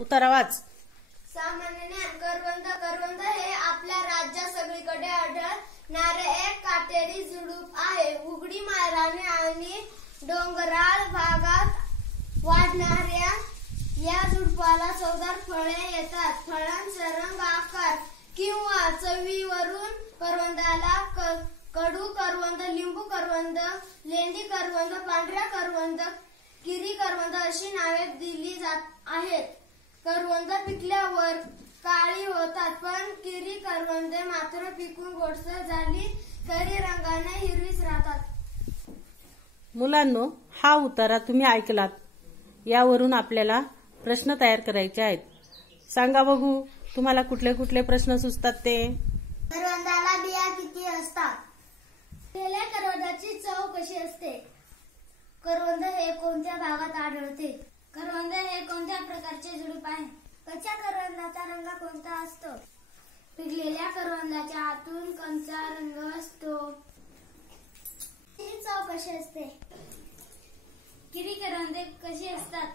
उत्तर वाच. सामान्यने करवंद हे आपल्या राज्यात सगळीकडे आढळणारे एक काटेरी झुडूप आहे. उघडी माळराने आणि डोंगराळ भागात वाढणाऱ्या या झुडपाला चवदार फळे येतात. फळांचा रंग, आकार किंवा चवीवरून करवंदाला कडू करवंद, लिंबू करवंद, लेंडी करवंद, पांढऱ्या करवंद, किरी करवंद अशी नावे दिली जात आहेत. करवंद पिकल्यावर काळी होतात, पण किरी करवंदे मात्र पिकून गोडसर झाली तरी रंगाने हिरवीच राहतात. मुलांनो, हा उतारा तुम्ही ऐकलात. यावरून आपल्याला प्रश्न तयार करायचे आहेत. सांगा बघू, तुम्हाला कुठले कुठले प्रश्न सुचतात ते. करवंदाला बिया किती असतात? पिकलेल्या करवंदाची चव कशी असते? करवंद हे कोणत्या भागात आढळते? करवंद हे कोणत्या प्रकारचे झुडूप आहे? कच्च्या करवंदाचा रंग कोणता असतो? पिकलेल्या करवंदाच्या आतून कोणता रंग असतो? चव कशी असते? किरी करवंदे कशी असतात?